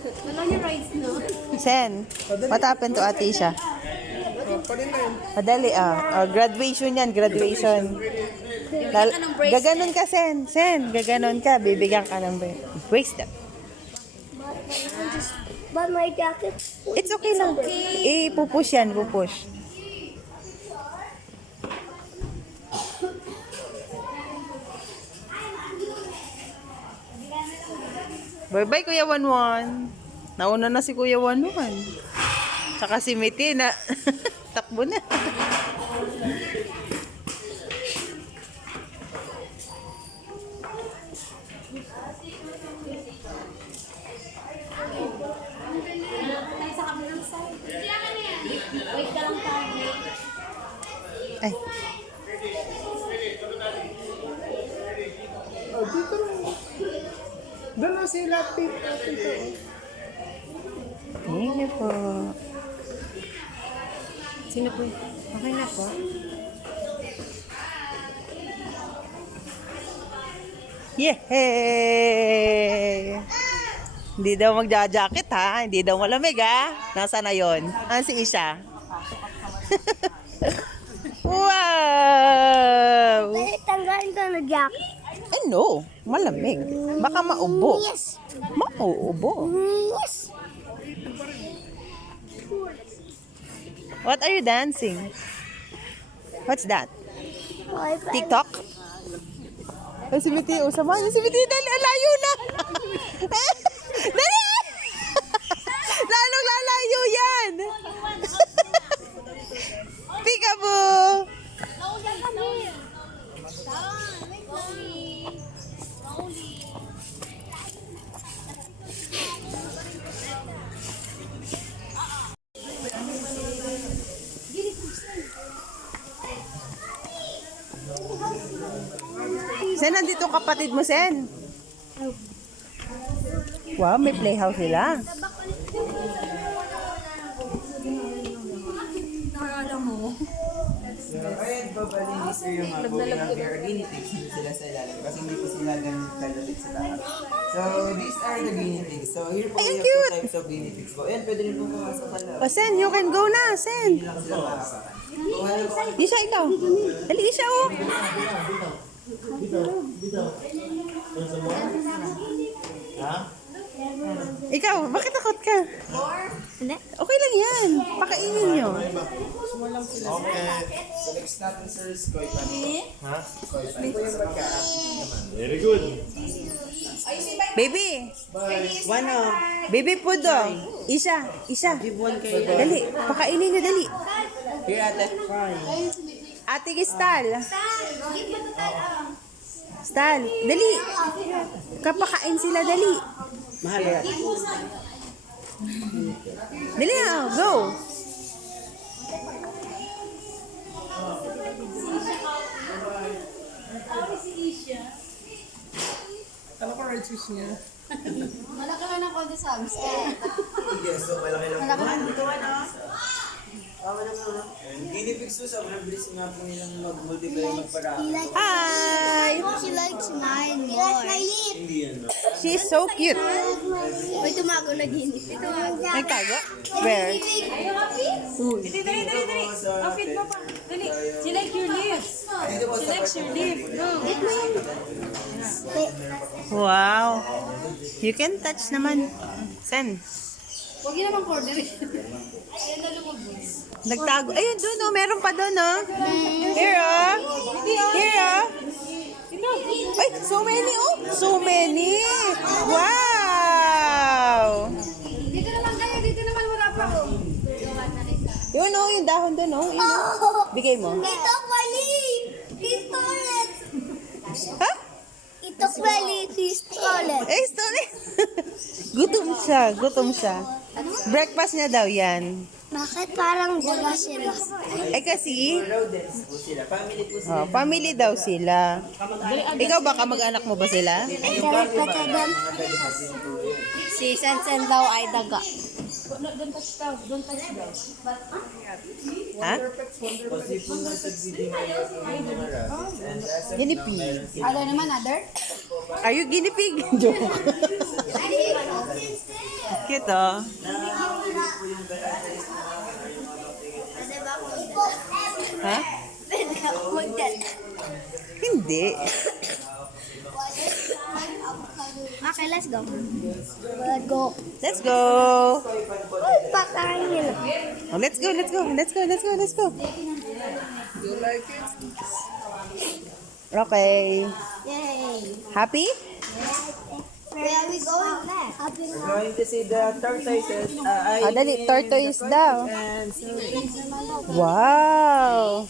Wala niya rice, no? Sen, what happened to Ate Isha? Madali graduation yan, graduation. Gaganon ka, Sen. Sen, gaganon ka. Bibigyan ka ng bracelet. But my jacket. It's okay lang. Pupush yan, pupush. Bye-bye, Kuya Wanwan. Nauna na si Kuya Wanwan. Tsaka si Miti na takbo na. Ay. Oh, dito lang. Doon na sila, tito. Thank you po. Sino po? Okay na po. Yehey! Hindi daw magja-jacket ha. Hindi daw malamig ha. Nasaan na yun? Si Isha? Wow! Tanggalin ka na jacket. No, malamig. Baka maubo. Yes. Mauubo. Yes. What are you dancing? What's that? TikTok? Ay, si Miti, samahan niyo si Miti. Dali, layo na. Dali! Lalong lalayo yan. Peekaboo! Sen, nandito kapatid mo, Sen. Wow, may playhouse sila. Ayan, babalinis yung mga bowling of your guinea pigs sila sa ilalim kasi hindi po sila ganun kalapit sa taas. So, these are the guinea pigs. So, here po Ay, yung cute! two types of guinea pigs po. Ayan, pwede rin po pumasok sa loob. O, Sen, you can go na, Sen. Hindi lang sila makakakan. Isha, ikaw. Dali, Isha, oh. Ikaw, bakit takot ka? Hindi. Okay lang yan. Pakainin nyo. Okay. So, next natin, sir, is koi pan. Ha? Koi pan. Ito yung pagkaan. Very good. Baby. Baby Pudo. Isha. Dali, pakainin nyo, dali. Here, ate. Ate Gistal. Stal, dali. Kapakain sila, dali. Mahal yan. Dali na, go. Ano ko red juice niya? Malaki lang ng konti sa amis. Yes, so malaki lang. Malaki lang dito. Guinea pigs po, sobrang bilis nga po nilang mag-multiply magparami. Hi. She likes mine more. Hindi yan, no? She's so cute. May tumago na ginip. May tago? Where? Dali. Outfit mo pa. Dali. She like your lips. She likes your lips. Go. Wow. You can touch naman. Sen. Huwag yun naman corner. Ayun na lumabas. Nagtago. Ayun, doon, oh. Meron pa doon, oh. Here, oh. Here, oh. Ay, so many, oh. So many. Wow. Dito naman kayo. Dito naman wala pa ako. Yun, oh. Yung dahon doon, oh. Yun, oh. Bigay mo. Ito mali. Pistolet. Ha? Ito mali. Pistolet. Eh, story. Gutom siya. Breakfast niya daw yan. Bakit parang daga sila? Eh kasi, Rodents po sila. Family po sila. family daw sila. Ikaw ba, kamag-anak mo ba sila? Sarap ka sa dam. Si Sensen daw ay daga. Don't touch daw. Don't touch daw. Ha? Kasi po nasa-breeding kayo po ng mga rabbits. And as of Guinea now, pig. meron sila. Ano naman, other? Are you guinea pig? Joke. Cute, oh. Ha? Hindi. Okay, let's go. Let's go. Let's go. Pakain. Oh, let's go, let's go, let's go, let's go, let's go. Okay. Yay. Happy? Where are we going next? We're going to see the tortoises. Dali, tortoise daw. And Wow.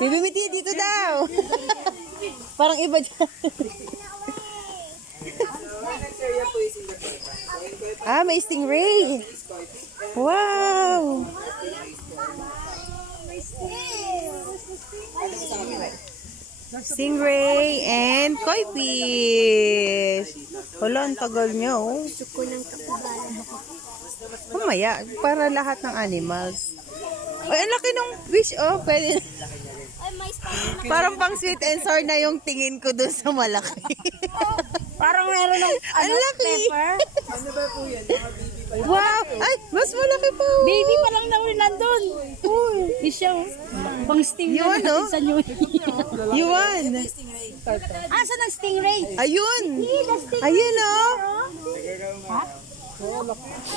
Baby Miti, dito daw. Parang iba dyan. next area po is in the tortoise. May stingray. Wow. Stingray and koi fish. Hala, ang tagal niya, oh. Suko ng kapibala. Mamaya, para lahat ng animals. Ay, ang laki ng fish, oh. Pwede. Ay, may spider. Parang pang sweet and sour na yung tingin ko dun sa malaki. Parang meron ng Ang laki. Ano ba po yan? Mga baby pa yun. Wow. Ay, mas malaki pa, oh. Baby pa lang daw nandun. Uy, siya oh. Pang sting Yun, no? sa new. Yuan. Asa ng stingray? Ayun. Ayun, oh.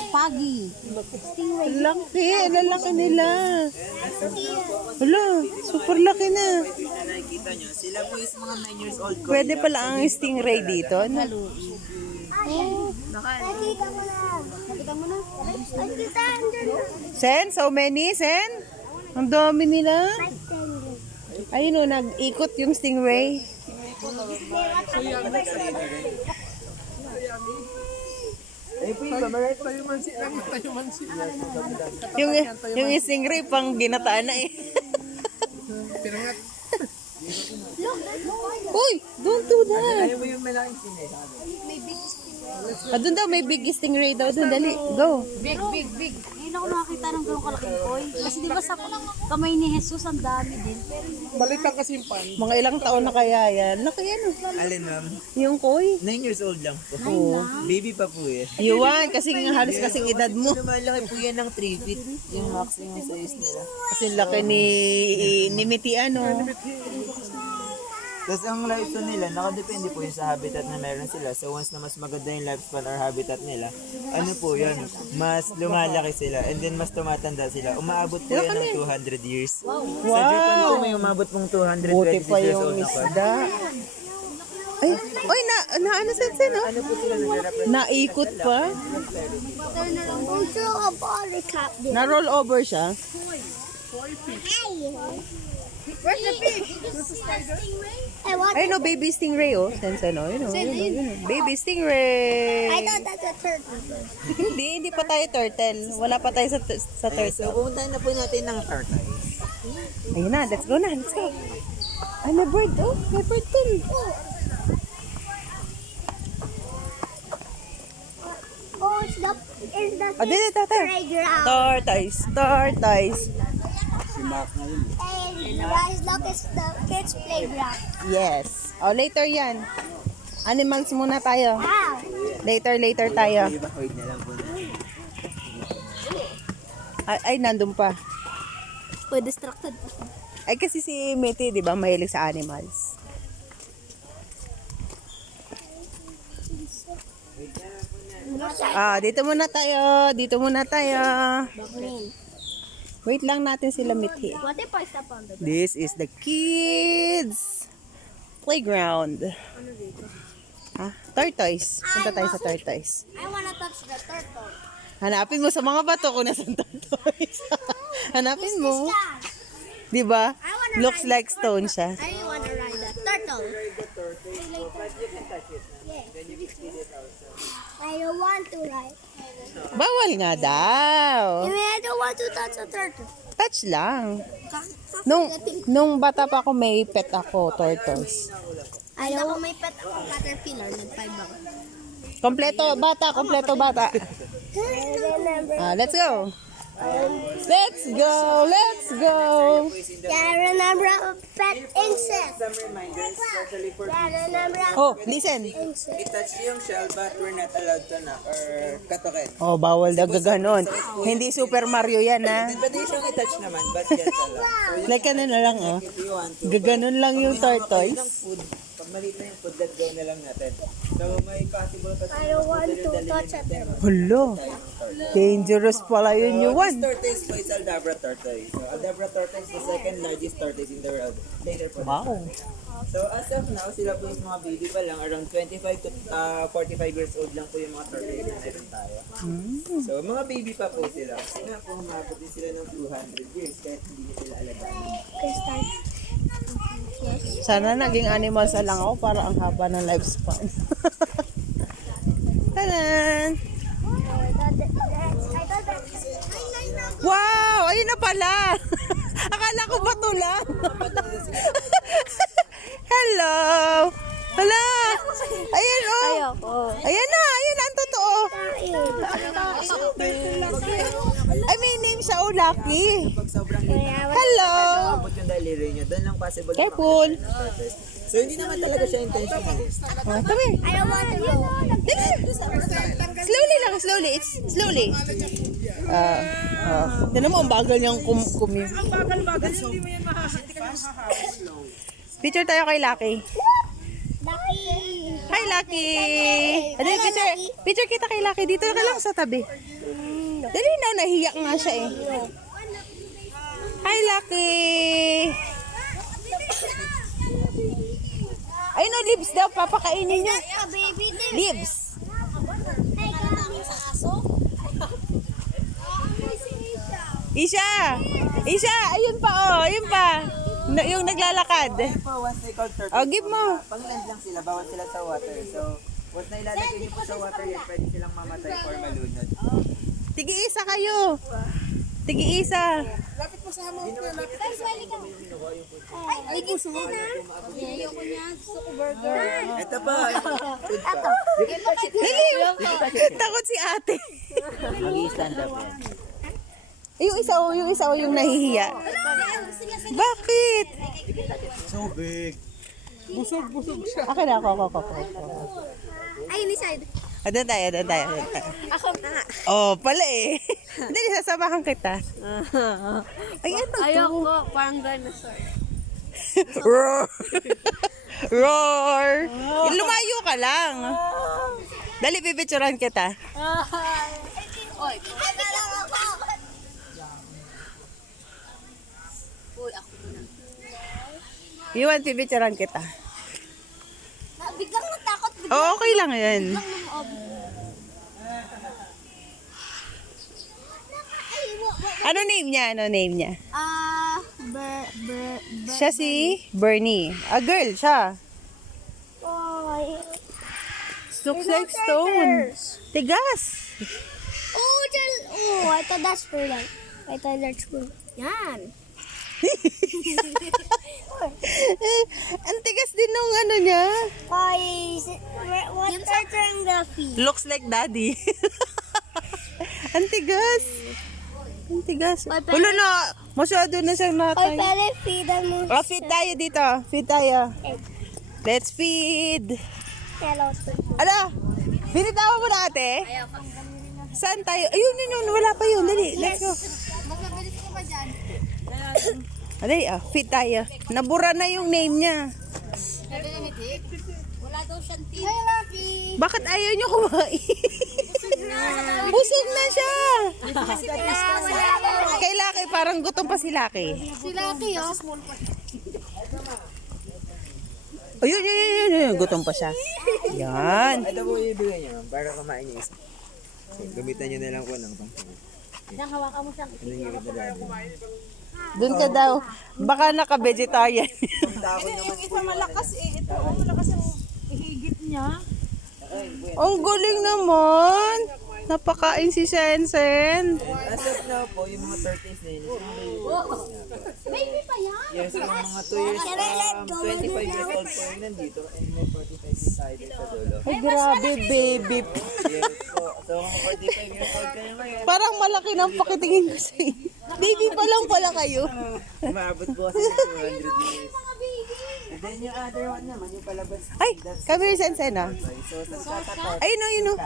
Pagi. Ang laki. Ang laki nila. Hala, super laki na. Nakikita nyo, sila po is mga 9 years old. Pwede pala ang stingray dito, no? Nakita mo na. Nakita mo na? Nakita andun na. Sen, so many, Sen. Ang dami nila. Ayun, oh, nag-ikot yung stingray. Ayun po yung babarat. Yung stingray pang ginataan na eh. Uy, don't do that. Ayun po yung malaking sinay. Doon daw, may big stingray daw. Doon, dali. Go. Big. Ngayon ako nakakita ng gano'ng kalaking koi. Kasi di ba sa kamay ni Jesus ang dami din. Mga ilang taon na kaya yan. Laki yan, oh. Alin ma'am? Yung koi. 9 years old lang po. Baby pa po eh. Yuan, kasi nga halos kasing edad mo. Lumalaki po yan ng 3 feet. Yung maximum size nila. Kasi laki ni Miti, ano. Tapos ang lifespan nila, nakadepende po yun sa habitat na meron sila. So once na mas maganda yung lifespan or habitat nila, ano po yun, mas lumalaki sila and then mas tumatanda sila. Umaabot po yan ng 200 years. Sa Japan po may umabot pong 226 Buti pa years yung old na po. isda. Ay, oy, na ano sen, no? Ano po sila nag-represent? Naikot pa. Also a body cap there. Na roll over siya. Where's the fish? Hey, what? Ay, no, baby stingray, oh. Sense, no? Yun, oh, yun, oh. Baby stingray. I thought that's a turtle. Hindi pa tayo turtle. Wala pa tayo sa So turtle. pumuntahan na po natin ng tortoise. Ayun na, let's go na, let's go. Ay, may bird, oh. May bird dun. Oh, it's the Ah, dito, tata. playground. Tortoise. And guys, look, it's the kids' playground. Yes. Oh, later yan. Animals muna tayo. Wow. Later tayo. Wait na lang po. Ay, nandun pa. We're distracted. Ay, kasi si Meti, di ba, mahilig sa animals. Dito muna tayo. Dito muna tayo. Wait lang natin sila, Meti. What if I step on the This is the kids playground. Tortoise. Punta tayo sa tortoise. I wanna touch the turtle. Hanapin mo sa mga bato kung nasan tortoise. Hanapin mo. Dad, Di ba? I wanna Looks ride like the stone siya. I wanna ride the turtle. I don't want to ride. Bawal nga daw. I don't want to touch a turtle. Touch lang. Nung bata pa ako, may pet ako, tortoise. I don't may pet ako caterpillar. Nag-5 ako. Kompleto bata. Let's go. Let's go! Let's go! Yeah, remember pet insect. Some reminders, especially for Yeah, remember Oh, listen. insect. i-touch yung shell but we're not allowed to knock or katukin. Oh, bawal na gaganon. Hindi Super Mario yan, ha? Pwede siyang i-touch naman, but gentle lang. So, Like ano na lang, oh. if you want to, Gaganon lang yung ng tortoise. food, pag maliit na yung food, let go na lang natin. So, may possible kasi I don't want to touch it. Hello. Dangerous pala yun yung This one. tortoise po is Aldabra tortoise. So, Aldabra tortoise is the second largest tortoise in the world. Later po. Wow. So, as of now, sila po yung mga baby pa lang. Around 25 to 45 years old lang po yung mga tortoise na meron tayo. So, mga baby pa po sila. Kasi nga po, umabot din sila ng 200 years kahit hindi sila alagaan. Sana naging animals na lang ako para ang haba ng lifespan. Tanan! Wow! Ayun na pala! Akala ko bato lang. Hello! Hala! Ayan oh! Ayoko. Ayan na! Ayan na ang totoo! Ay, may name siya, oh, Lucky. Pag sobrang Hello! umabot yung daliri niya, doon lang possible na Careful! makita ng tortoise. So, hindi naman talaga siya intentional. Oh, come here. I don't want to go. Slowly lang, slowly. It's slowly. Tinan mo, ang bagal niyang commute. Ang bagal, hindi mo yan Picture tayo kay Lucky. Hi, Lucky! Ano yung picture? Picture kita kay Lucky. Dito ka lang sa tabi. Dali na, nahiyak nga siya eh. Hi, Lucky! Ay no, lips daw. Papakainin niya. Baby, Lips. Isha! Isha! Ayun pa oh, ayun pa. Yung naglalakad. Po, once they call turtle, Oh, give mo. pang-land lang sila, bawal sila sa water. So, once na ilalagay niyo po sa water yan, pwede silang mamatay or malunod. Tigi-isa kayo. Tigi-isa. Ay, gusto mo na? Ayoko niya. Gusto ko burger. Ito pa, food pa. Dali. Takot si ate. Mag-i-stand up yan. Yung isa oh, yung nahihiya. Bakit? So big. Akin na, ako. Ay, ni side. Doon tayo. Ako na. Oh, pala eh. Dali, sasamahan kita. Ay, ano to? Ayoko. Parang dinosaur. Roar! Roar! Lumayo ka lang. Dali, pipicturan kita. Oy. Uy, ako na. Iwan, pipicturan kita. Biglang natakot. Oh, okay lang yan. Ano name niya? Siya si Bernie. A girl siya. Looks like stone. Tigas. Oh, I thought that's for like. I thought that's for. Yan. Ang tigas din nung ano niya. What's our turn the feet? Looks like daddy. Ang tigas. Ang tigas. Wala na. Masyado na siyang Oy, natay. pwede feedan mo. Oh, feed tayo dito. Feed tayo. Let's feed. Hello. Ano? Binitawan mo na ate? Saan tayo? Ayun. Wala pa yun. Dali, let's go. Magpabilis ko pa dyan. Dali, feed tayo. Nabura na yung name niya. Wala daw siyang teeth. Hi, Lucky. Bakit ayaw niyo kumain? Busog na siya. Kay Lucky, parang gutom pa si Lucky. Si Lucky, oh. Ayun. Gutom pa siya. Yan. Ito po yung ibigay niyo, para kumain niyo isa. So, gamitan niyo na lang po ng pangkain. Nang hawakan mo siya. Ano yung gamitan natin? Doon ka daw. Baka naka-vegetarian. Yung isa malakas eh. Ito, malakas ang higit niya. Ang galing naman. Napakain si Sensen. As of now po, yung mga turkeys na yun, Baby pa yan. yes, yung mga 2 years, 25 years old po yung nandito, and may 45 years excited sa dulo. Ay, grabe, baby. Yes po. So, kung 45 years old kayo ngayon, Parang malaki ng pakitingin ko sa inyo. Baby pa lang pala kayo. maabot po kasi ng 200 years. And then yung other one naman, yung palabas. Ay, come here, Sensen ah. So, Sulcata tortoise. Ay, no, yun no.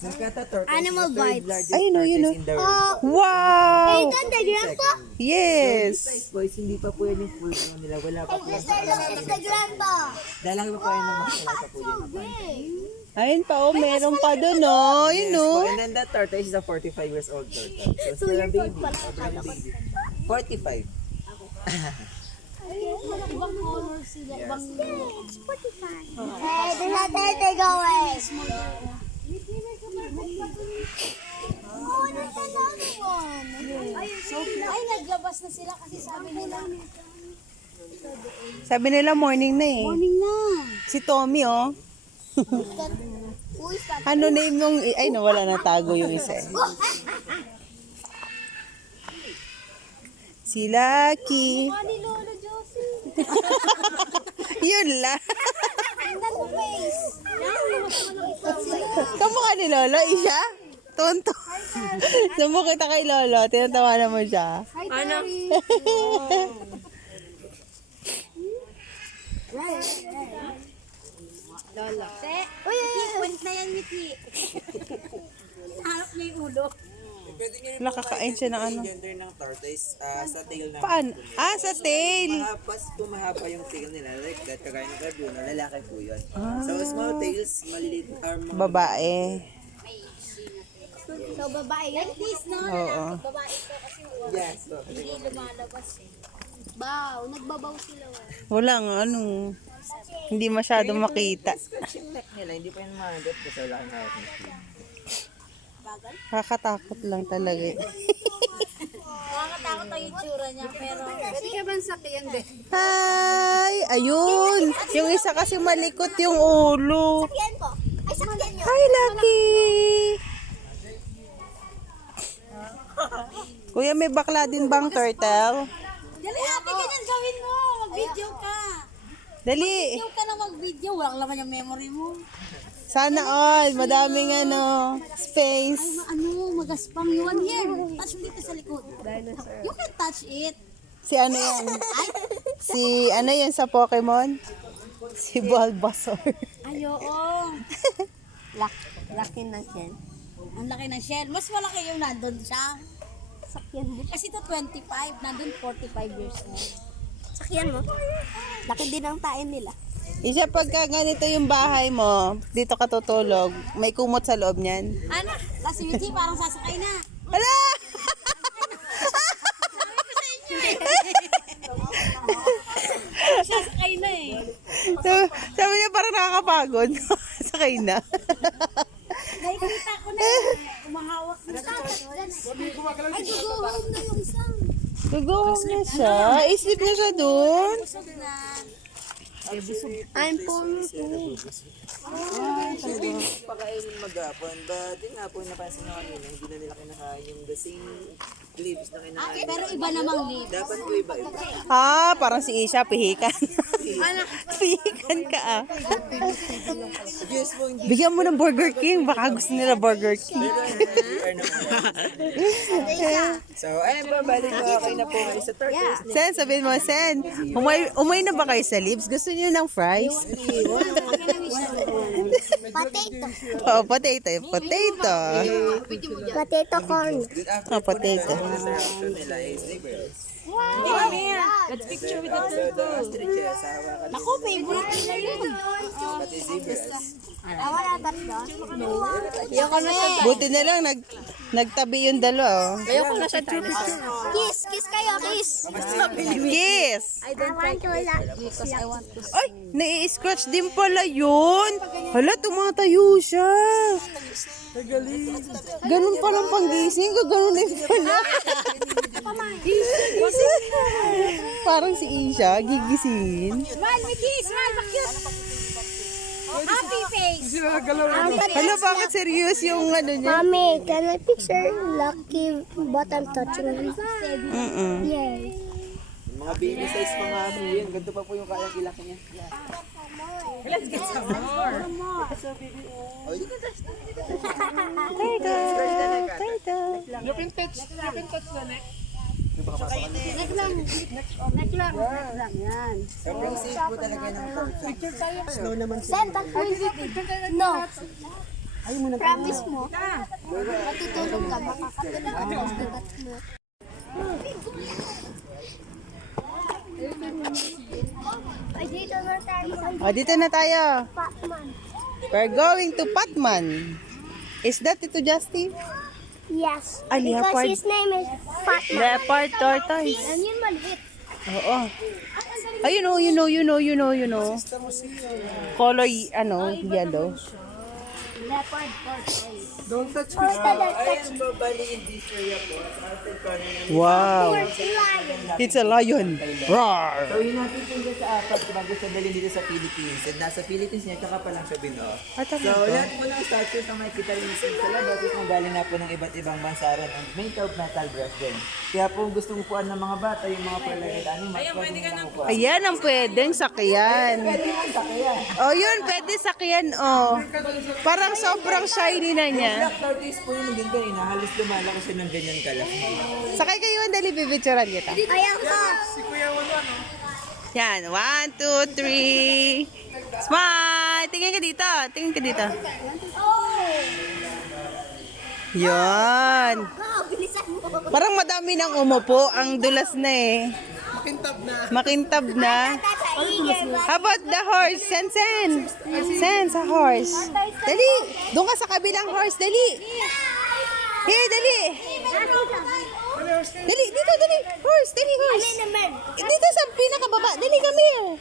Sulcata tortoise Animal is the third bites. largest Ay, no, yun tortoise no. in the world. Wow! Ito, the grandpa. Yes. Size boys, hindi pa po yun yung full grown nila. Wala pa po. Mr. Look, it's the grandpa. Dahil pa po yun ng mga pa po yun. Ayun pa, oh, meron pa doon, oh. Yun, Yes no. po. And then that tortoise is a 45 years old tortoise. So, still a baby. Sobrang baby. 45. Ibang color sila, ibang... Hey, do not let it go away. Oh, there's another one. Ay, naglabas na sila kasi sabi nila. Sabi nila morning na eh. Morning na. Si Tommy, oh. Who is that? Ano name nung... Ay, nawala na tago yung isa eh. Si Lucky. Ni Lolo Josie. Yun lang. Tingnan mo face. Kamukha ni Lolo, Isha? Tonto. Sumbo kita kay Lolo, tinatawanan mo siya. Ano? Uy, point na yan, Miti. Harap niya yung ulo. Pwede nyo rin Wala, kakain siya ng ano. gender ng tortoise sa tail naman. Paano? Ah, sa tail. Mahaba yung tail nila. Like that, kagaya ng Carduno, lalaki po yun. So, small tails, maliliit or mga Babae. So, babae yan? Like this, no? Oo. Babae ko kasi yes. So, hindi lumalabas eh. Baw, nagbabaw sila. Wala nga, ano. Hindi masyado makita. scratching neck nila, hindi pa yun managot kasi wala kang hawak na. Kakatakot lang talaga eh. Nakakatakot ang itsura niya, pero... Pwede ka bang sakyan, be? Hi! Ayun! Yung isa kasi malikot yung ulo. Sakyan ko. Ay, sakyan nyo. Hi, Lucky! Kuya, may bakla din bang turtle? Dali, ate, ganyan gawin mo. Mag-video ka. Dali! Video ka na mag-video. Walang laman yung memory mo. Sana all. Madaming ano, space. Ano, magaspang yun. Here, touch mo dito sa likod. You can touch it. Si ano yan? Si ano yan sa Pokemon? Si Bulbasaur. Ay, oo. Laki ng shell. Ang laki ng shell. Mas malaki yung nandun siya. Sakyan mo. Kasi ito 25, nandun 45 years old. Sakyan mo. Laki din ang tain nila. Isa pagka ganito yung bahay mo, dito ka tutulog, may kumot sa loob niyan. Ano? Kasi Michi, parang sasakay na. Hala! Sasakay na eh. Sabi niya parang nakakapagod. Sakay na. Nakikita ko na umahawak na siya. Ay, guguhog na yung isang. Gagawin niya siya. Isip niya siya doon. Busog na. I'm full. Pwede pakainin maghapon, but yung hapon napansin nyo kanina, hindi na nila kinakain yung the same leaves na kinakain. Pero iba namang live. Dapat po iba-iba. Ah, parang si Isha, pihikan. Pihikan ka ah. Yes po, hindi. Bigyan mo ng Burger King. Baka gusto nila Burger King. So, ayun po, balik po. Okay na po kayo sa tortoise. Sen, sabihin mo, Sen, umay na ba kayo sa lips? Gusto niyo ng fries? Potato. Oh, potato. Potato. Potato corn. Oh, potato. Sa option nila is liberals. Let's picture with the So, the ostriches, hawakan Ako, favorite nila yun. pati zebras. Awa na tatlo. Buti na lang, nagtabi yung dalawa. Oh. Kiss. Kiss kayo. Kiss. Kiss! I want to laugh. Ay, nai-scratch din pala yun. Hala, tumatayo siya. Ganun palang panggising, gano'n din pala. Parang si Isha, gigisingin. Smile, Michi! Smile! Bakit? Happy face! Hala, bakit serious yung ano niya? Mommy, can I picture Lucky bottom touching me? Mm-mm. Yes. Mga baby size pa nga po yun. Ganito pa po yung kayang ilaki niya. Let's get some more. Oh, you can touch Turtle. You can touch the neck. Yan. Sobrang safe po talaga ng turtle. Santa Cruz. No. Promise mo. Matutulog ka. Makakatulog ka. Magdagat mo. Ay, dito na tayo. O, dito na tayo. Batman. We're going to Patman. Is that ito, Justin? Yes. Ah, Because leopard. his name is Batman. Leopard tortoise. And yun maliit. Oo. Ayun o, you know. Color, yellow. Leopard tortoise. Don't touch Or the touch. Ayan po, bali in this area po. Sa outer corner ng Wow. Lion. It's a lion. Roar. So, yun natin po dyan sa apat bago siya dalhin dito sa Philippines. At nasa Philippines niya, tsaka pa lang siya binuo. So, lahat po ng statues na makikita rin sa labas is galing na po ng iba't ibang bansaran and made of metal brass din. Kaya po gustong upuan ng mga bata, yung mga palagay animals, pwede nyo lang upuan. Ayan ang pwedeng sakyan. Oh, yun, pwede sakyan, oh. Parang sobrang shiny na niya. Black tortoise po yung maganda eh, na halos lumalaki siya ng ganyan kalaki. Sakay kayo, dali, bibicturan kita. Ayan ko. Yan, 1, 2, 3. Smile! Tingin ka dito, tingin ka dito. Yan. Wow, bilisan mo. Parang madami nang umupo, ang dulas na eh. Makintab na. How about the horse? Sen. Sen, sa horse. Dali. Doon ka sa kabilang horse. Dali. Here, dali. Dali, dito, dali. Horse, dali, horse. Dito sa pinakababa. Dali, come here.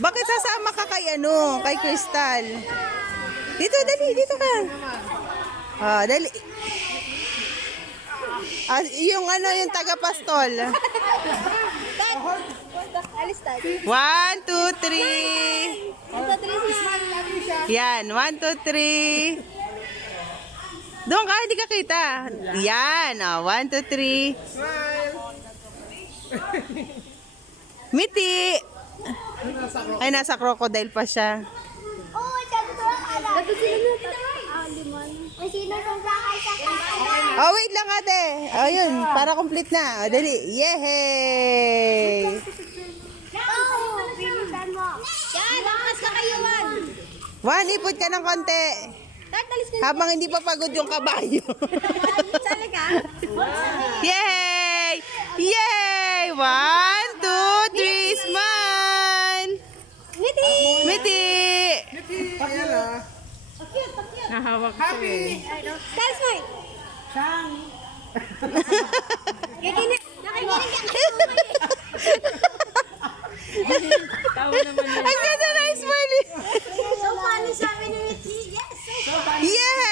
Bakit sasama ka kay kay Crystal? Dito, dali, dito ka. Ah, dali. Ah, yung yung taga-pastol. 1, 2, 3. Yan, 1, 2, 3. Doon ka, hindi ka kita. Yan, 1, 2, 3. Miti. Ay, nasa crocodile pa siya. Oh, ay, sino kung sakay sa kakay? Oh, wait lang ate. Oh, yun. Para complete na. Oh, dali. Yehey! Oh, bilisan mo. Yan, lakas na kayo, man. Juan, ipot ka ng konti. Habang hindi pa pagod yung kabayo. Talaga? Yay! Yay! 1, 2, 3, smile! Miti! Miti! Happy! That's right. Chang! Nakikinig Ang ganda na yung smiley! So funny sabi ni Miti. Yes, so funny. Yay!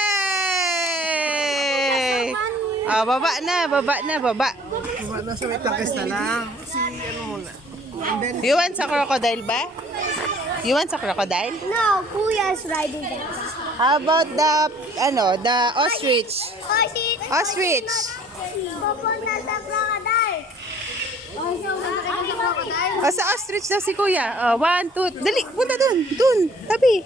Ah, baba na, baba na, baba. Nasa may takis na lang. You want sa crocodile ba? You want sa crocodile? No, Kuya's riding it. How about the ostrich? Ostrich. Popo na sa crocodile. O, sa ostrich na si kuya. 1, 2, dali, punta dun. Dun, tabi.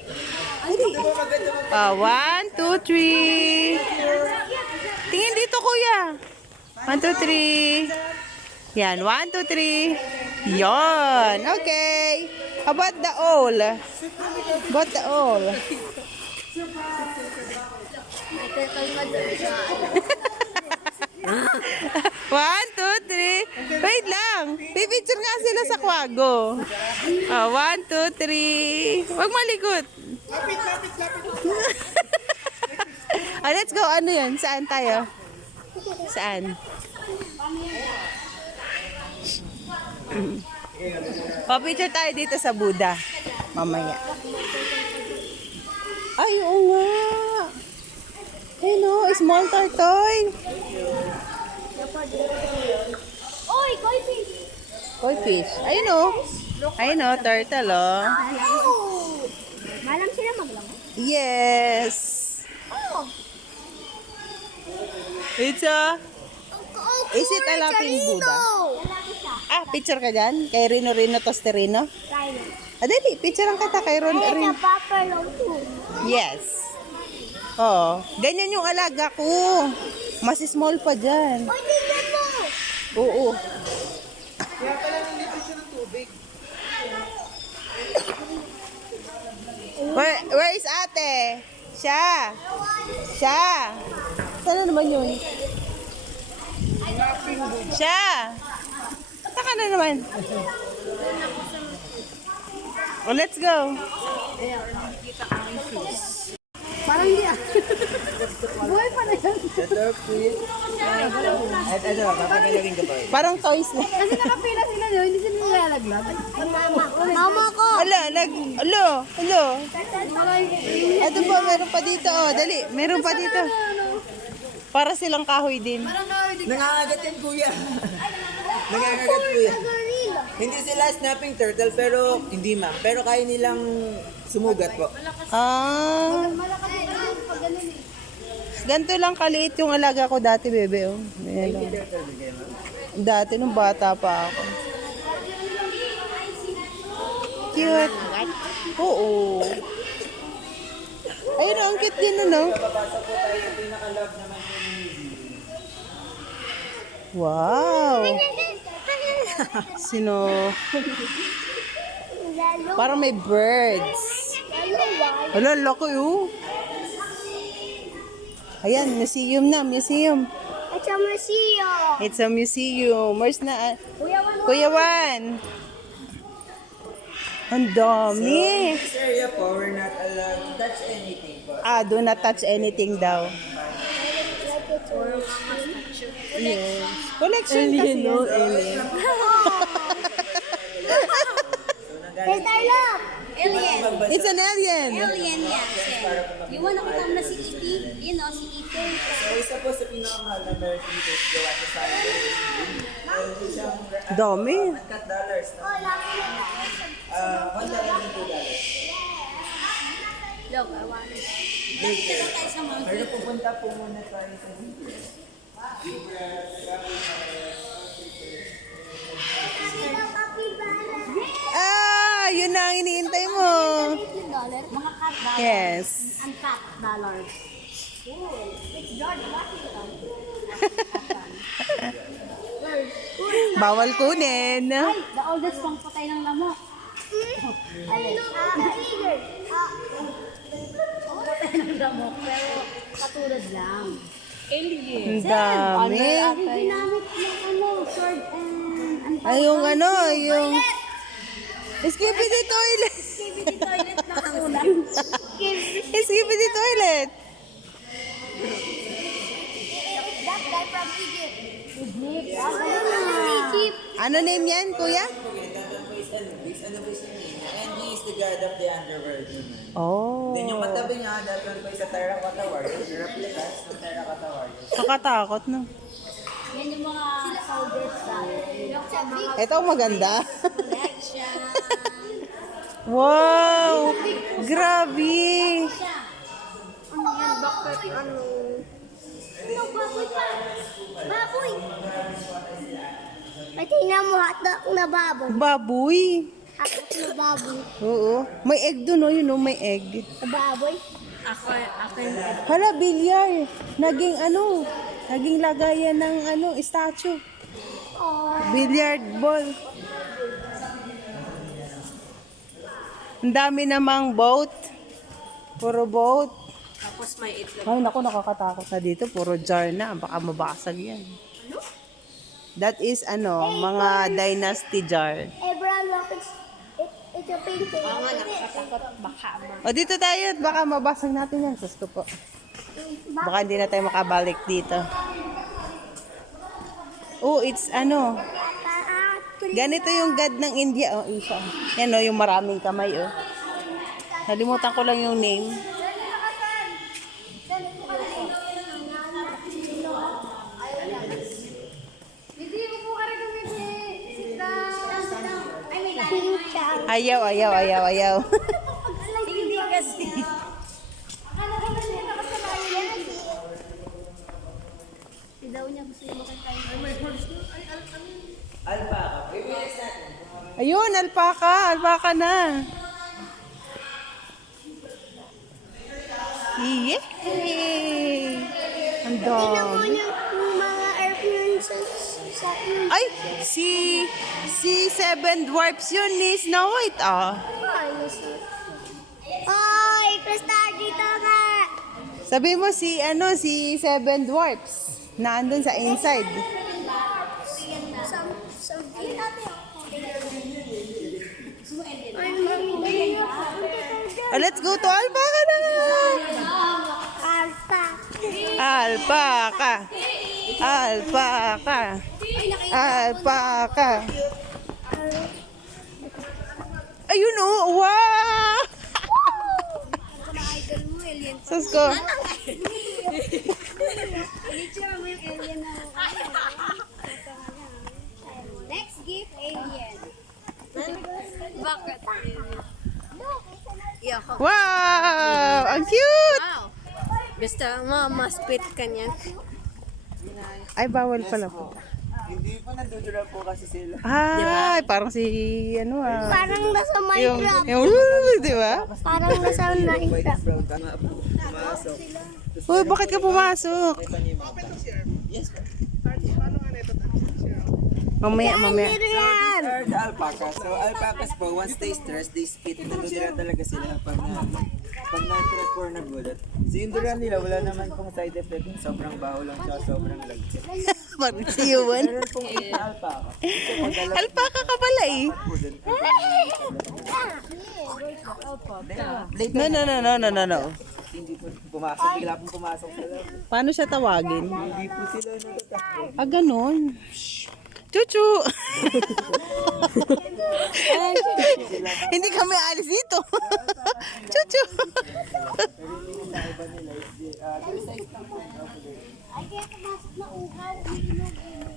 Dali. 1, 2, 3. Tingin dito kuya. 1, 2, 3. Yan, 1, 2, 3. Yon, okay. How about the owl? About the owl? One, two, three. Wait lang. Pipicture nga sila sa kwago. 1, 2, 3. Huwag malikot. Let's go. Ano yun? Saan tayo? Saan? Papicture tayo dito sa Buddha. Mamaya. Ay, oo nga. Ayun o, small tortoise. Oy, koi fish. Koi fish. Ayun o. Ayun o, turtle o. Oh! Malam sila maglango. Yes. Oh! It's a... Oh, Is it a laughing Buddha? Ah, picture ka dyan? Kay Rino Rino Tosterino? Ah, dali, picture ang kita kay Ron Rino. Yes. Oo. Ganyan yung alaga ko. Mas small pa dyan. Oo. Kaya pala nandito siya ng tubig. Where is ate? Siya. Sana naman yun? Siya. Taka na naman. Oh, let's go. Parang hindi ah. Buhay pa na yan. Ito, please. At ano, papagalawin ka pa. Parang toys na. Kasi nakapila sila no, hindi sila nilalaglag. Mama ko. Alo. Ito po, meron pa dito. Oh, dali, meron pa dito. Para silang kahoy din. Nangangagat yan, kuya. Nangangagat, kuya. Hindi sila snapping turtle, pero hindi ma'am. Pero kaya nilang sumugat po. Ah, ganito lang kaliit yung alaga ko dati, bebe. Oh. Ayan lang. Dati, nung bata pa ako. Cute. Oo. Ayun, ang cute din, ano? Wow. Sino? Parang may birds. Wala, laki oh. Ayan, museum na, museum. It's a museum. It's a museum. Where's na? Kuya Wan. Ang dami. This area po, we're not allowed to touch anything po. Ah, do not touch anything daw. Yes. Collection kasi yan. Hey, Tyler! Alien. It's an alien. Alien yan. You wanna kita mo na si E.T.? Yun o, si E.T. So, isa po sa pinakamahal na meron dito is gawa sa science. Meron po siyang Dami. uncut dollars. $1 and $2. Look, I want it. Dito lang tayo sa Mount Pero pupunta po muna tayo sa Ah, yun na ang iniintay mo. Mga cat dollars. Yes. And cat dollars. Bawal kunin. Ay, the oldest pang patay ng lamok. Alin? Patay ng lamok, pero katulad lang. Ang dami. Ginamit ng ano, sword and... Ay, yung ano, yung... Skibidi toilet. Skibidi toilet na kulang. Skibidi toilet. That guy from Egypt. Ano name yan, kuya? Ano po siya name? And he is the god of the underworld. Oh. Then yung katabi niya, that one po is a Terracotta Warrior. Replicas ng Terracotta Warrior. Nakatakot, no? Yan yung mga soldiers sa Ito ang maganda. collection. Wow! Grabe! Ano yan? Bakit ano? Ano, baboy pa? Baboy! Pati na mo hotdog na baboy. Baboy. Hotdog na baboy. Oo. May egg dun, oh. Yun, oh, may egg. Baboy? Hala, bilyar. Naging ano, naging lagayan ng ano, statue. Billiard ball. Ang dami namang boat. Puro boat. Tapos may itlog. Ay, naku, nakakatakot na dito. Puro jar na. Baka mabasag yan. That is, ano, mga dynasty jar. Abraham, look, it's a painting. O, dito tayo. Baka mabasag natin yan. Sus ko po. Baka hindi na tayo makabalik dito. Oh, it's ano. Ganito yung god ng India. Oh, isa. Yan, oh, yung maraming kamay, oh. Nalimutan ko lang yung name. Ayaw. Hindi kasi. Daw niya niya gusto yung makita yung Alpaca. Bibilis natin. Ayun, alpaka. Alpaka na. Yay! Ang dami. yung mga airplanes sa Ay, si Seven Dwarfs yun ni Snow White, ah. Oy, Crystal, dito ka! Sabi mo si Seven Dwarfs na andun sa inside. Let's go to alpaka na. Alpha. Alpaka. Alpaka. Alpaka. Ayun oh, wow! Idol mo, alien. Sus ko. Picture mo yung alien na next gift, alien. Bakit? Wow! Ang cute! Gusto mo, ma-spit ka niyan. Ay, bawal pala po. Hindi po nandudura po kasi sila. Ay, parang si Parang nasa Yung, Minecraft. di ba? Parang nasa Minecraft. From tama po. Pumasok. Uy, bakit ka pumasok? Yes po. Mamaya. These are the alpacas. So alpacas po, once they stress, they spit. Nandudura talaga sila pag na-stress po or nagulat. So yung dura nila, wala naman pong side effect. Sobrang baho lang siya, sobrang lagkit. Parang si Yuan. Meron pong 8 na alpaca. Alpaka ka pala eh. No. Hindi po pumasok, bigla pong pumasok sila. Paano siya tawagin? Hindi po sila natatakbo. Ganun. Chuchu! Hindi kami alis dito. Chuchu!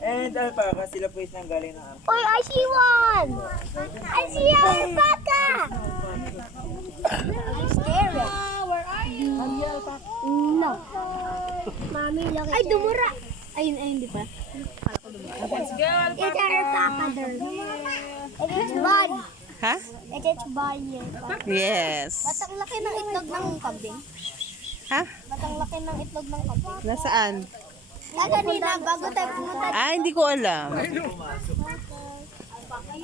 And alpaca, sila po is nanggaling ng alpaca. Oy, I see one! I see an alpaca! I'm scared. Where are you? No. Mami, look at Ay, dumura! Ayun, hindi pa. It's an alpaca there. It's bad. Ha? It's bad yan. Yes. Batang laki ng itlog ng kambing. Ha? Batang laki ng itlog ng kambing. Nasaan? Kanina, bago tayo pumunta. Hindi ko alam.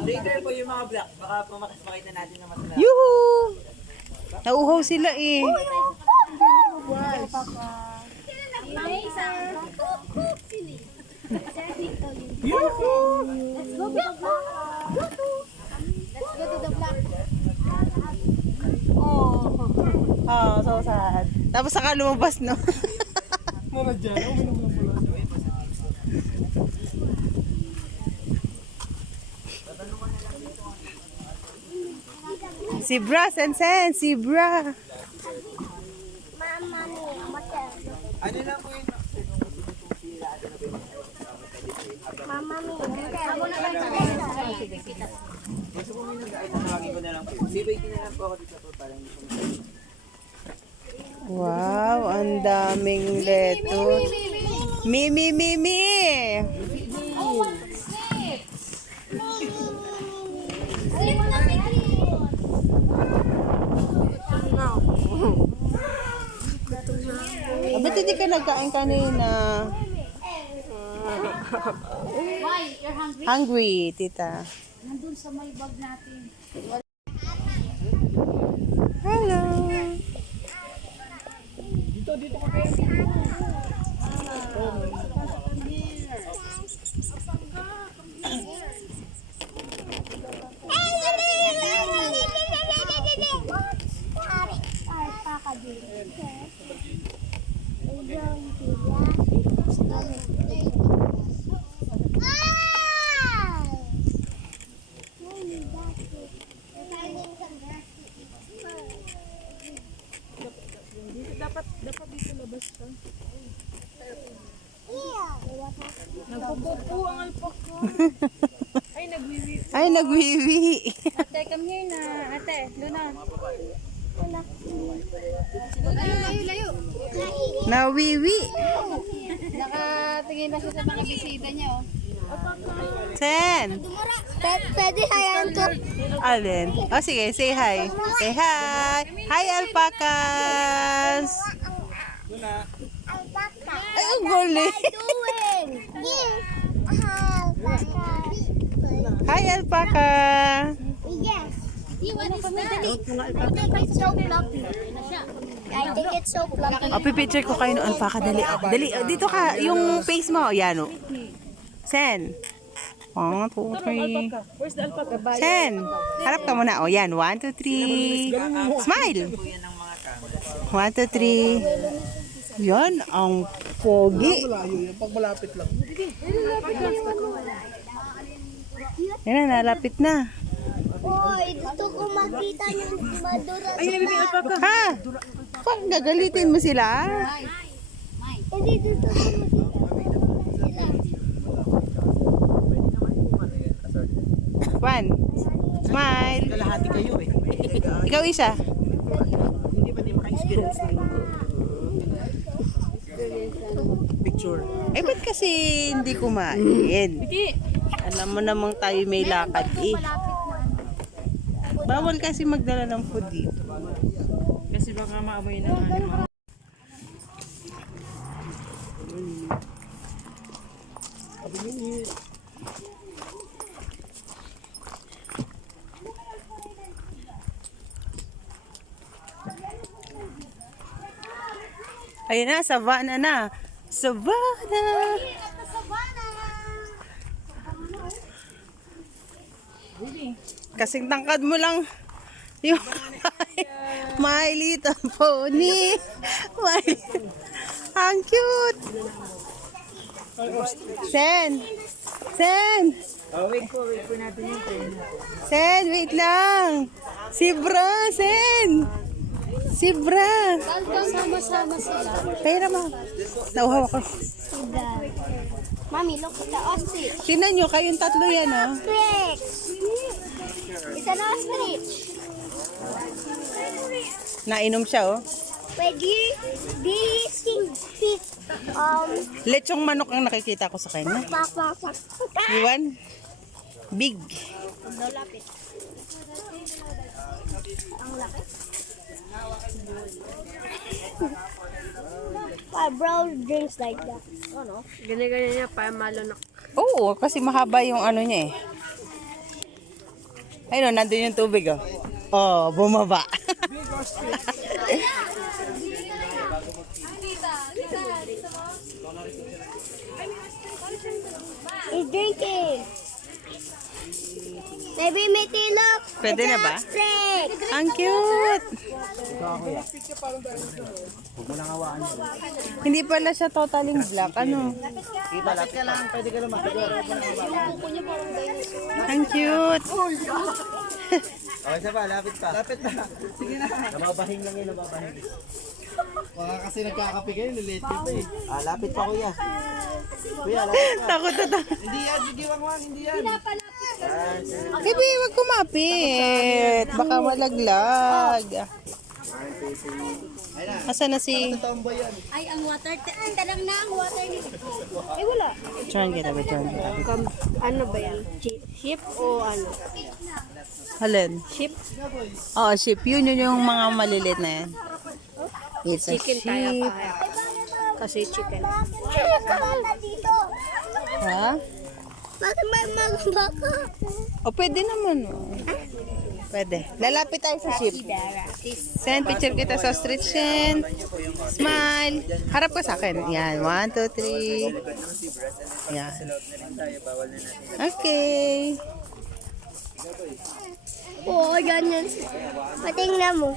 Later po yung mga black, baka makita natin na mas Yuhu! Nauuhaw sila eh. Let's go to the block. Let's go to the block. Oh, so sad. Tapos saka lumabas, no? Zebra, Sensen, zebra. Mama ni, matel. Ano lang po yun? Mama mi, matel. Amo na kayo. Gusto po may nag-ayos na tawagin ko na lang po. CBT na lang po ako dito po para hindi po Wow, ang daming lettuce. Mimi. Slip na Mimi. Ba't hindi ka nagkain kanina? Why? You're hungry? Hungry, tita. Nandun sa may bag natin. Hello. Alpaca din. Dapat dito labas ka. Nagpupupo ang alpaca. Ay, nagwiwi. Ay, nagwiwi. Ate, come here na. Ate, doon na. Layo. Nawiwi. Nakatingin Tingin na siya sa mga bisita niya, oh. Sen! Pwede hayan to. Alin? Oh, sige, say hi. Say hi! Hi, alpacas! Ay, ang galing! Doing. Hi, alpaca! Yes. I think it's so fluffy. I think it's so fluffy. O, pipicture ko kayo ng alpaca. Dali, dali. Dito ka, yung face mo. Yan, o. Sen. 1, 2, 3. Where's the alpaca? Sen. Harap ka muna. O, yan. 1, 2, 3. Smile. 1, 2, 3. Yan, ang pogi. Yan na, nalapit na. Hoy, gusto ko makita ng maduras na. Ha? Pag gagalitin mo sila? Hindi gusto ko makita sila. 1. Smile. Kalahati kayo eh. Ikaw isa. Hindi ba di maka-experience ng picture? Eh, ba't kasi hindi kumain? Alam mo namang tayo may lakad eh. Bawal kasi magdala ng food dito. Kasi baka maamoy ng animal. Ayun na, savana na. Savana! Kasing tangkad mo lang yung My Little Pony. My Little... Ang cute! Sen! Sen! Oh, wait po natin yung train. Sen, wait lang! Si Bra, Sen! Si Bra! Sama-sama sila. Kaya naman. Nauhaw ako. Mommy, look at the ostrich. Tingnan nyo, kayong tatlo yan, oh. Ostrich. It's an ostrich. Nainom siya, oh. Wait, do you speak Lechong manok ang nakikita ko sa kanya. pak. Iwan? Big. Lapit. Ang laki. My bro drinks like that. Ano? Ganyan-ganyan niya pa malo na. Oo, kasi mahaba yung ano niya eh. Ayun, nandun yung tubig, oh. Oh, bumaba. He's drinking. Maybe may tilok. Pwede na ba? Ostrich. Ang cute! Hindi pala siya totaling black, ano? Kita, lapit ka lang. Pwede ka lang Ang cute! Okay, isa pa, lapit pa. Lapit pa. Sige na. Nababahing lang yun, nababahing. Baka kasi nagkakape kayo, nilit pa eh. Lapit pa kuya. Kuya, lapit pa. Takot na takot. Hindi yan, sige wang, hindi yan. Bibi, wag kumapit. Baka malaglag. Asa na si... Tomboy yan. Ay, ang water. Talang na ang water nito. Eh, wala. Turn kita ba, turn kita. Ano ba yan? Ship o ano? Halin? Ship? Oo, sheep. Yun yung mga maliliit na yan. It's a Chicken tayo sheep. pa. Kasi chicken. Dito. Ha? Bakit may mga baka? O, pwede naman. Oh. Pwede. Lalapit tayo sa sheep. Send picture kita sa street shin. Smile. Harap ka sa akin. Yan. 1, 2, 3. Yan. Okay. Oo, ganyan. Patingnan mo.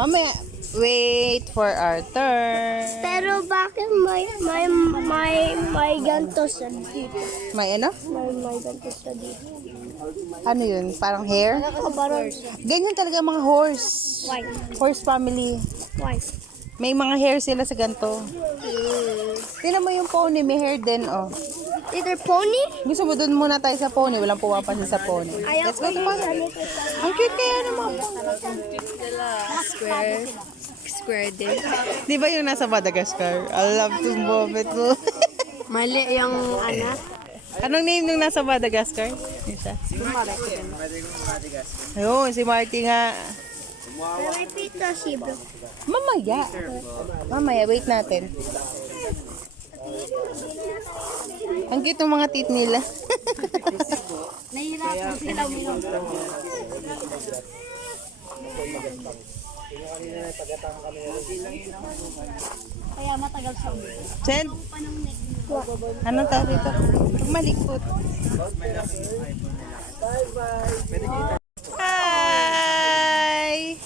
Mamaya. Wait for our turn. Pero bakit may ganto sa dito? May ano? May ganto sa dito. Ano yun? Parang hair? Parang Ganyan talaga mga horse. white. Horse family. White. May mga hair sila sa ganito. Tingnan mo yung pony, may hair din, oh. Either pony? Gusto mo dun muna tayo sa pony, walang pumapansin sa pony. Let's go to pony. Ang cute kaya ng mga pony. Square din. Di ba yung nasa Madagascar? I love to vomit mo. Mali yung ano. Anong name nung nasa Madagascar? Isa. Ayun, si Marty nga. Pero may pito si bro. Mamaya. Mamaya, wait natin. Ang cute ng mga teeth nila. Nahihirapan sila uminom. Kaya matagal siya uminom. Chen, anong tawag ito? Malikot. Hi!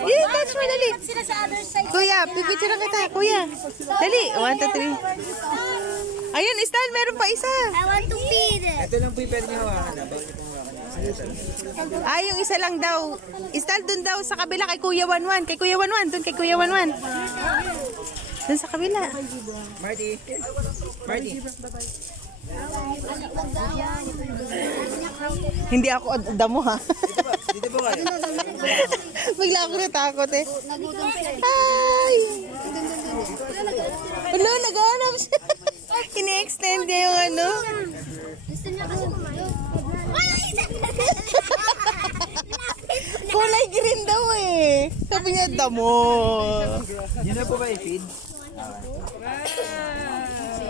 Yeah, touch mo, dali. Sila sa other side. Kuya, pipicture kita. Kuya. Dali. 1, 2, 3. Ayun, Stan, meron pa isa. I want to feed it. Ito lang po yung pwede niyo hawakan na. Bawal niyo pong hawakan na. Yung isa lang daw. Stan, dun daw sa kabila kay Kuya Wanwan. Kay Kuya Wanwan. Dun kay Kuya Wanwan. Dun sa kabila. Marty. Marty. Hindi ako damo ha. Dito po kayo. Bigla ako natakot eh. Hi! Ano, naghanap siya. Kine-extend niya yung ano. Gusto niya kasi kumain. Kulay green daw eh. Sabi niya, damo. Yun na po ba i-feed?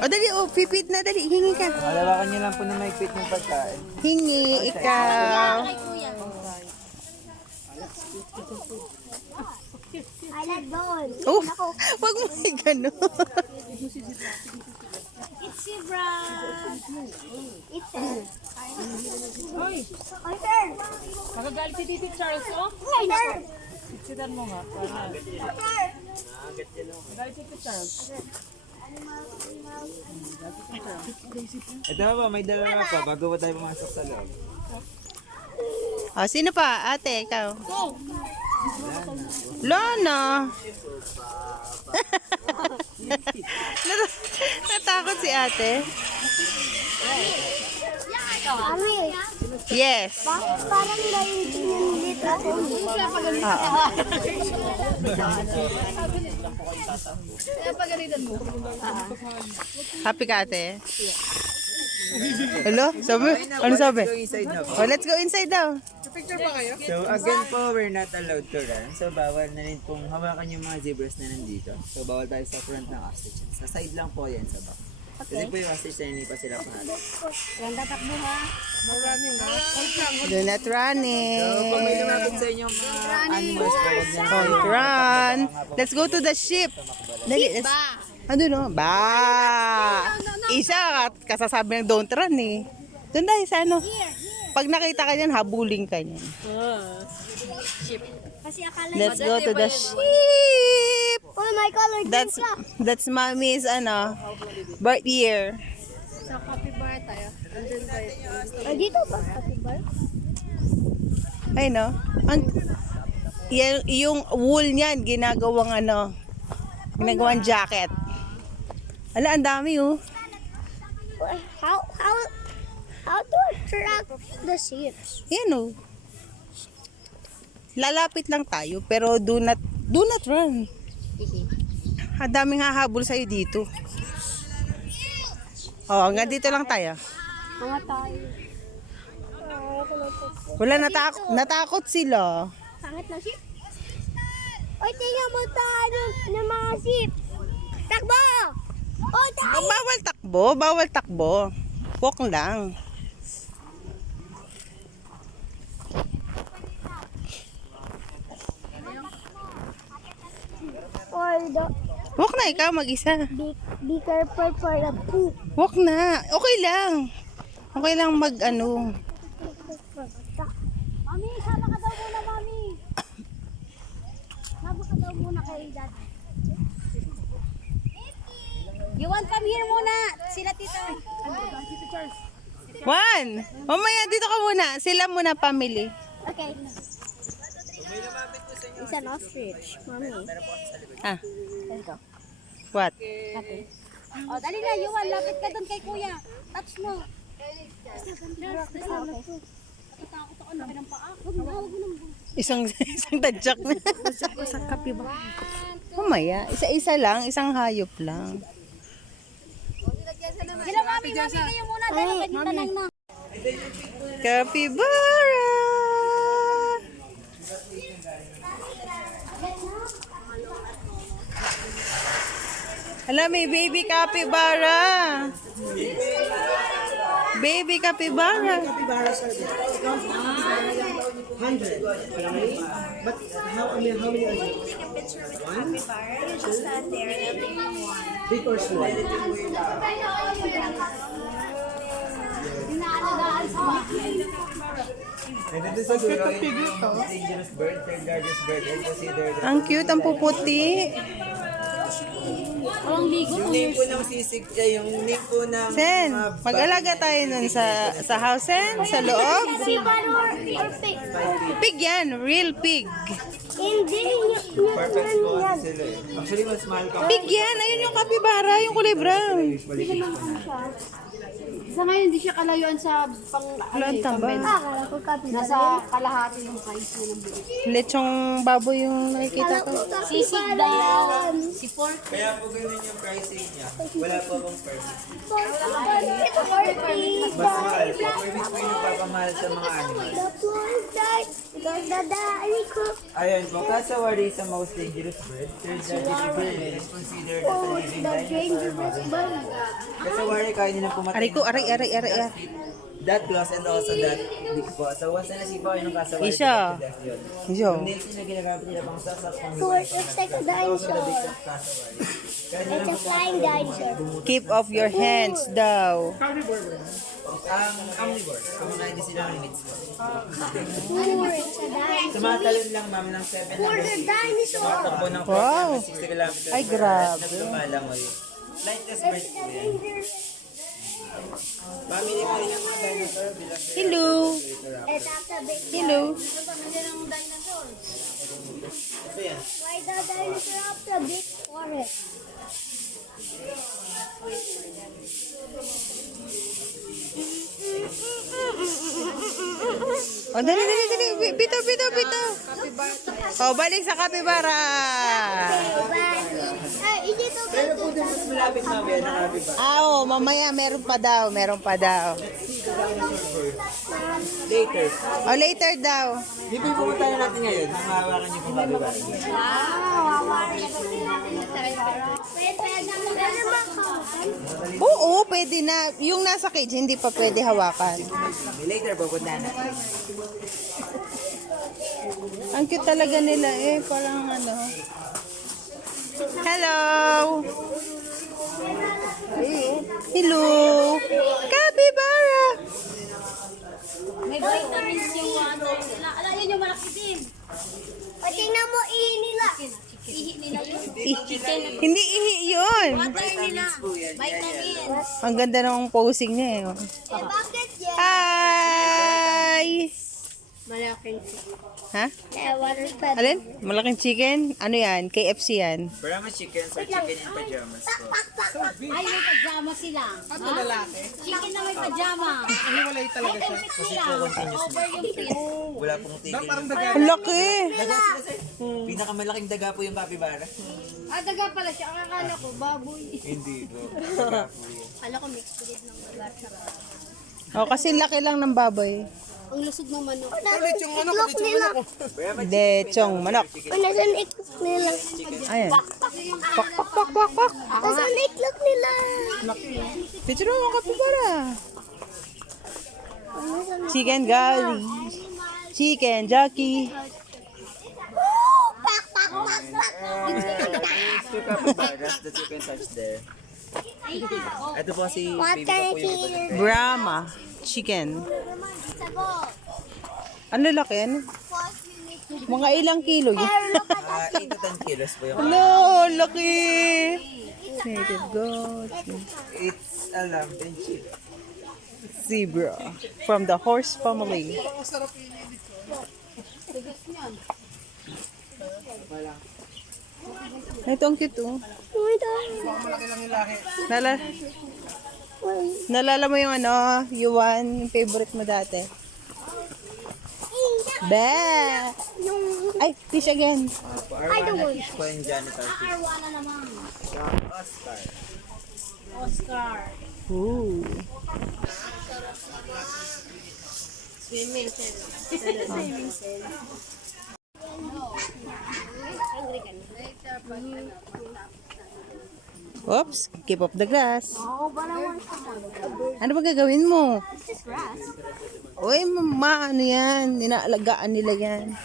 O dali, pipit na, dali. Hingi ka. Malawakan niyo lang po na may fit ng pagkain. Hingi, ikaw. I like those. Oh, wag mo may gano'n. It's si Brad. It's it. Oy, sir. Magagalit si Titi Charles, oh. Hey, sir. Sitan mo nga. Magalit si Titi Charles. Ito po, may dala na po bago pa tayo pumasok sa loob. O, sino pa? Ate, ikaw. Lona. Natakot si ate. Mami, Yes. bakit parang naiintin yung lit ako? Happy ka ate? Hello? Sabi? Ano sabi? Go inside na po. Oh, let's go inside daw. So again po, we're not allowed to run. So bawal na rin pong hawakan yung mga zebras na nandito. So bawal tayo sa front ng hostage. Sa side lang po yan sa back. Kasi po yung hostage na hindi pa sila pangalan. Do not running. So pag may lumapit sa inyo mga animals, bawal na Don't run. Let's go to the ship. Dali, let's... Ano no? Ba! Isa, kasasabi ng don't run eh. Doon tayo sa ano. Pag nakita ka niyan, habulin ka niyan. Kasi akala Let's go to the ship. oh my color That's mommy's ano, birth year. Sa coffee bar tayo. Andun ba yun? Ay, dito ba? Happy bar? Ay no. Yung wool niyan ginagawang ano, ginagawang jacket. Ala, ang dami oh. How to attract the ships? Yan oh. Lalapit lang tayo pero do not run. Ang daming hahabol sa'yo dito. Oh, hanggang dito lang tayo. Mga tayo. Wala, natakot sila. Pangit na ship? Oy, tingnan mo tayo ng mga ship. Takbo! Oh, tayo! Bawal takbo. Walk lang. Walk na ikaw mag-isa. Be careful for the poop. Walk na. Okay lang. Okay lang mag ano. Mami, sama ka daw muna, Mami. Sama ka daw muna kay Dad. You want come here muna? Sila tita. Juan, mamaya dito ka muna. Sila muna family. Okay. It's an ostrich, mommy. Ah. What? Oh, dali na, Yuan. Lapit ka doon kay Kuya. Touch mo. Natatakot ako. Laki ng paa. Huwag mo nang. Isang tadyak na. Isang kape ba? Mamaya, isa-isa lang, isang hayop lang. Mami, kayo muna. Dahil pagkitanang na. Capybara! Hala, may baby capybara. Baby capybara. And then sa dulo, yung dangerous bird, third largest bird, and considered Ang cute, ang puputi. Walang ligo. yung name po ng sisig, yung name po ng Sen, mag-alaga tayo nun sa house, Sen, sa loob. Capybara or pig? Pig yan, real pig. Hindi. perfect po kasi sila eh. Actually, mas mahal ka. Pig yan, ayun yung capybara, yung kulay brown. Sa ngayon, hindi siya kalayuan sa Lantang ba? Akala ko capybara. Nasa kalahati yung size niya ng bilis. Lechong baboy yung nakikita ko. Sisig daw. Si pork. Kaya po ganun yung pricing niya. Wala po akong permit. Ito for Mas mahal po. Permit po yung nagpapamahal sa mga animals. The poor died because the daddy cook. Ayun po, cassowary is the most dangerous bird. Third largest bird is considered as a living The dinosaur. dangerous bird. Cassowary, kaya nilang pumatay. Aray ko, aray. That claws and also that dick po. So once na nasipa kayo ng cassowary, Isa. death yun. Iso. Yung nails na ginagamit nila pang saksak pang So it's like a dinosaur. cassowary. Kaya It's nilang a flying dinosaur. Keep off your hands daw. ang omnivore. Kumain din sila ng meats po. Poor, it's a dinosaur. Tumatalon lang ma'am ng 7 Poor the dinosaur. Tumatakbo ng Wow. 60 kilometers Ay, per hour. grabe. At lumalangoy. Flightless bird po yan. Family mo rin ang mga dinosaur bilang Hello. It's a big Hello. ito yan. Why the dinosaur of the big forest? Oh, dali. Pito. Oh, balik sa capybara. Is it okay? Pero po din mas malapit mami yan ang abi ba? Oo, mamaya meron pa daw. Later. Oh, later daw. Di po pumunta na natin ngayon. Nang hawakan niyo po bago ba? Oo, pwede na. Yung nasa cage, hindi pa pwede hawakan. Later pupunta na. Ang cute talaga nila eh. Parang ano. Hello. Hello. Capybara. May vitamins yung water nila. Ala, yun yung malaki din. O, tingnan mo, ihi nila. Ihi nila yun. Hindi ihi yun. Water nila. Vitamins. Ang ganda ng posing niya eh. Eh, bakit yan? Hi! Malaking. Ha? Eh, water pet. Alin? Malaking chicken? Ano yan? KFC yan. Brahma chickens or chicken in pajamas po. Ay, may pajama sila. Ano lalaki? Chicken na may pajama. Hiwalay talaga siya. Kasi po continuous Over yung pin. Wala pong tigil. Ang laki! Daga sila sir. Pinakamalaking daga po yung capybara. Ah, daga pala siya. Ang akala ko, baboy. Hindi po. Daga po yan. Akala ko mixed breed ng daga. Oh, kasi laki lang ng baboy. Ang lusog ng manok. Itlog nila. Lechong manok. O, nasan itlog nila? Ayan. Pak. Nasan itlog nila? Picture mo capybara. Chicken curry. Chicken jockey. Pak. Two capybaras that you can touch there. Ito po si baby ko po yung Brahma chicken. Ano laki yan? Mga ilang kilo yun? 8 to 10 kilos po yung Hello, laki! Native goat. It's a lamb and sheep. Zebra. From the horse family. Ito ang cute oh. Nalala mo yung ano, Yuan, yung favorite mo dati? Be! Ay, fish again. Arwana fish po yung janitor fish. Arwana naman. Sa Oscar. Oscar. Ooh. Swimming cell. Swimming cell. Hungry ka na. Oops, keep up the grass. Oo, ba naman? Ano ba gagawin mo? This is grass. Uy, ano yan? Inaalagaan nila yan.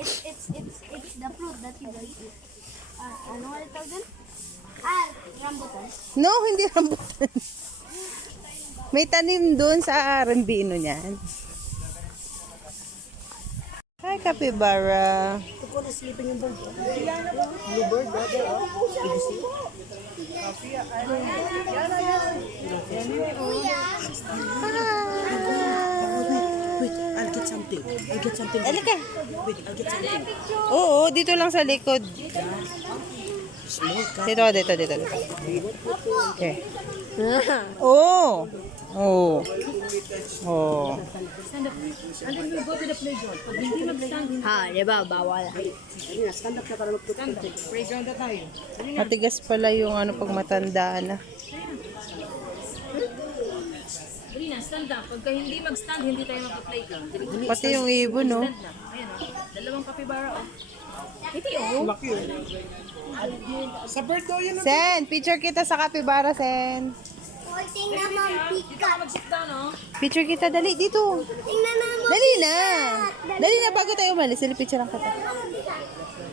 It's the fruit that you guys eat. Ano nga ito dun? Rambutan. No, hindi rambutan. May tanim doon sa rembino niyan. Hi, capybara. I'll get something. Halika. Wait, I'll get something. Oo, dito lang sa likod. Dito. Okay. Oh. Oh. Oh. Ha, di ba? Bawal. Stand up na para mag-stand up. Playground na tayo. Matigas pala yung ano pag matanda na. Dali na, stand up. Pagka hindi mag-stand, hindi tayo mag-playground. Pati yung ibon, no? Stand lang. Ayan o. Dalawang kapibara o. Ito yun. Laki yun. Sa bird daw yun. Sen, picture kita sa capybara, Sen. Hoy, tingnan mo ang pikat. Mag-sit down o. Picture kita, dali, dito. Tingnan mo. Dali na. Dali na bago tayo umalis. Dali, picture lang kita.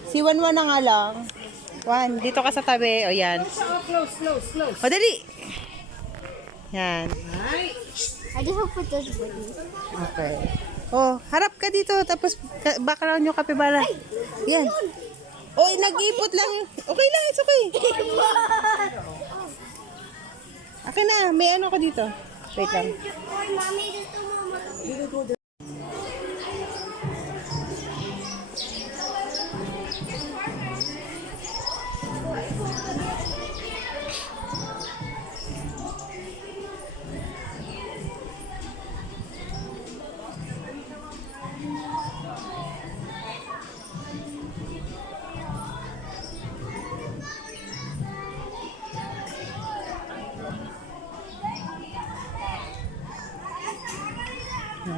Si Wanwan na nga lang. Wan, dito ka sa tabi. O, yan. Close. O, dali. Yan. I just hope it does good. Okay. Oh, harap ka dito. Tapos, background yung kapibara. Yan. Oh, nag-ipot lang. Okay lang, it's okay. Okay na, may ano ka dito. Wait lang. Hoy, mami, gusto mo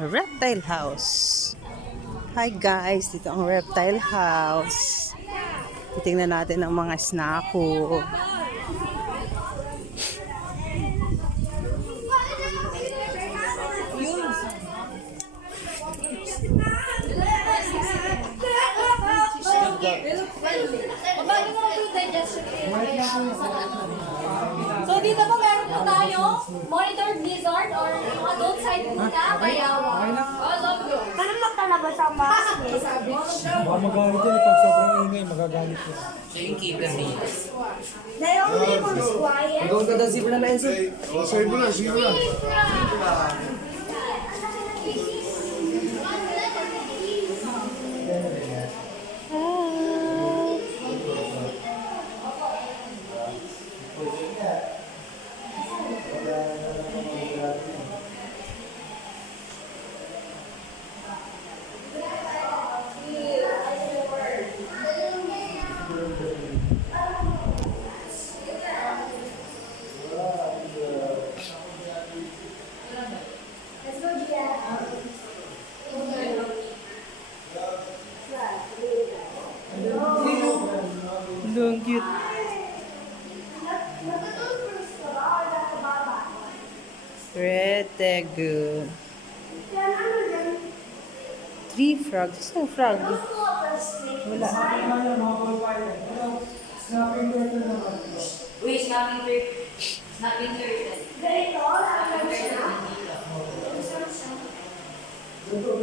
Reptile House. Hi guys, dito ang Reptile House. Titingnan natin ang mga snacko. So dito po meron po tayo monitored blizzard or yung adult side po na bayawa. Oh, love you. Paano magkalabas ang mask? Baka magalit yun. Pag sobrang ingay, magagalit yun. They only was quiet. Ikaw ka daw zebra na Enzo. Long cute. Red tegu. 3 frogs. Saan frog? Wala. Uy, snapping turtle.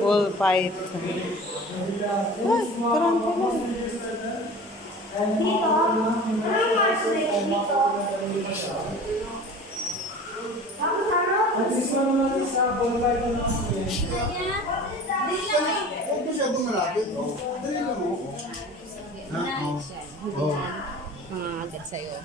Bull python. Ay, tarantula. Mga agad sa'yo.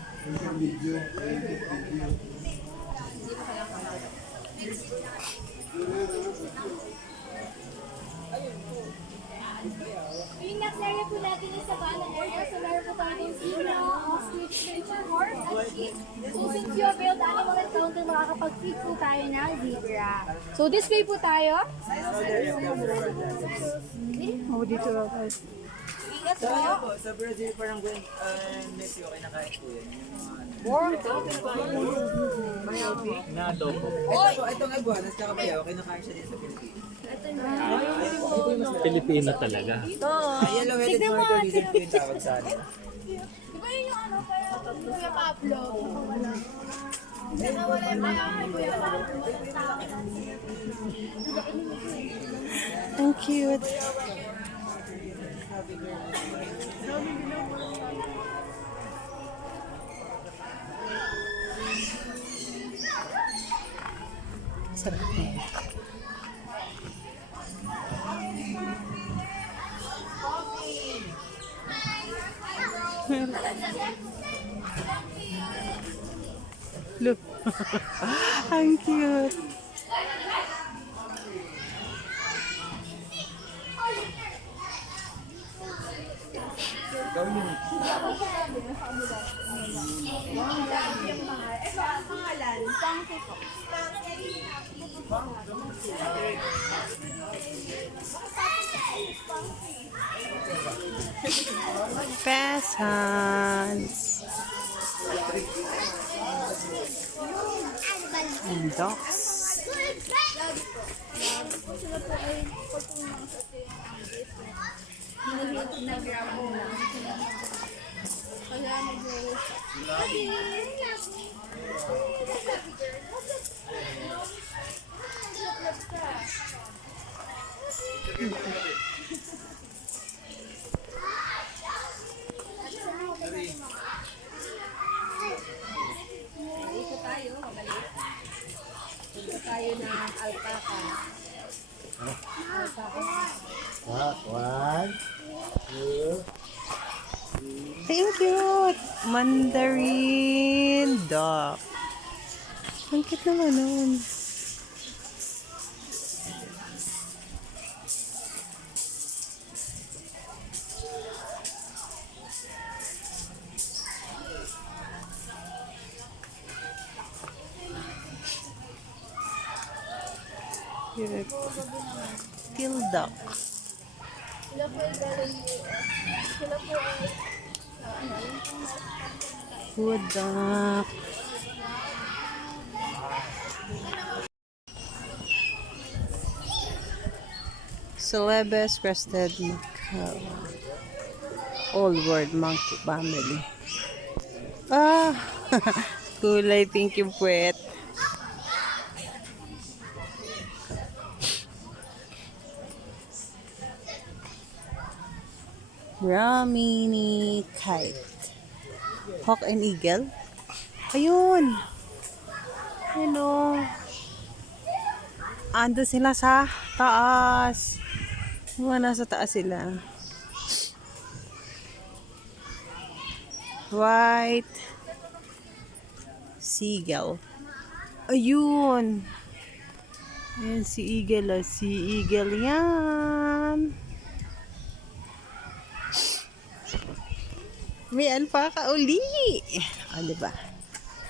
Yung next area po natin is savannah area. So meron po tayo yung zebra, ostrich, reindeer, horse, at sheep. So since you availed animal encounter, makakapag-feed po tayo ng zebra. So this way po tayo. Oh, dito lang tayo. Ingat So, po. ayun po, sa Brazil parang Mexico, kinakain po yun. Itong iguanas, kakabayaw, kinakain siya din sa Pilipinas. Pilipino talaga. Yellow-headed monitor lizard po yung tawag sa atin. Di ba yun yung ano, kaya Kuya Pablo? Wala yung Kuya Pablo. Ang cute. Sarap na yun. Look. Ang cute. Pheasants. And ducks. Thank you. Mandarin duck. Ang cute naman nun. Cute. Teal duck. Wood duck. Celebes crested macaw. Old world monkey family. Ah! Kulay pink yung puwet. Brahmini kite. Hawk and eagle. Ayun. Hello. Ando sila sa taas. Nasa taas sila. White seagull. Ayun. Ayan si eagle. Si eagle yan. May alpaca uli. O, diba?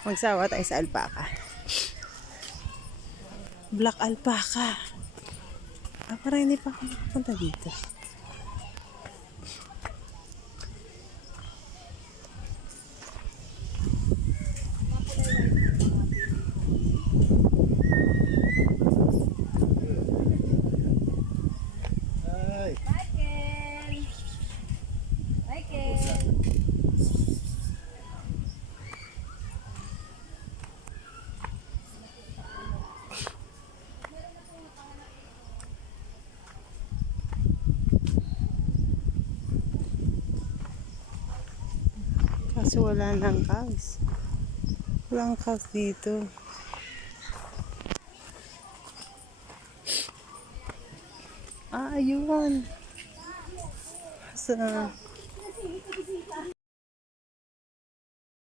Magsawa tayo sa alpaca. Black alpaca. Parang hindi pa ako nakapunta dito. Kasi wala nang cows. Walang cows dito. Ayun. Sa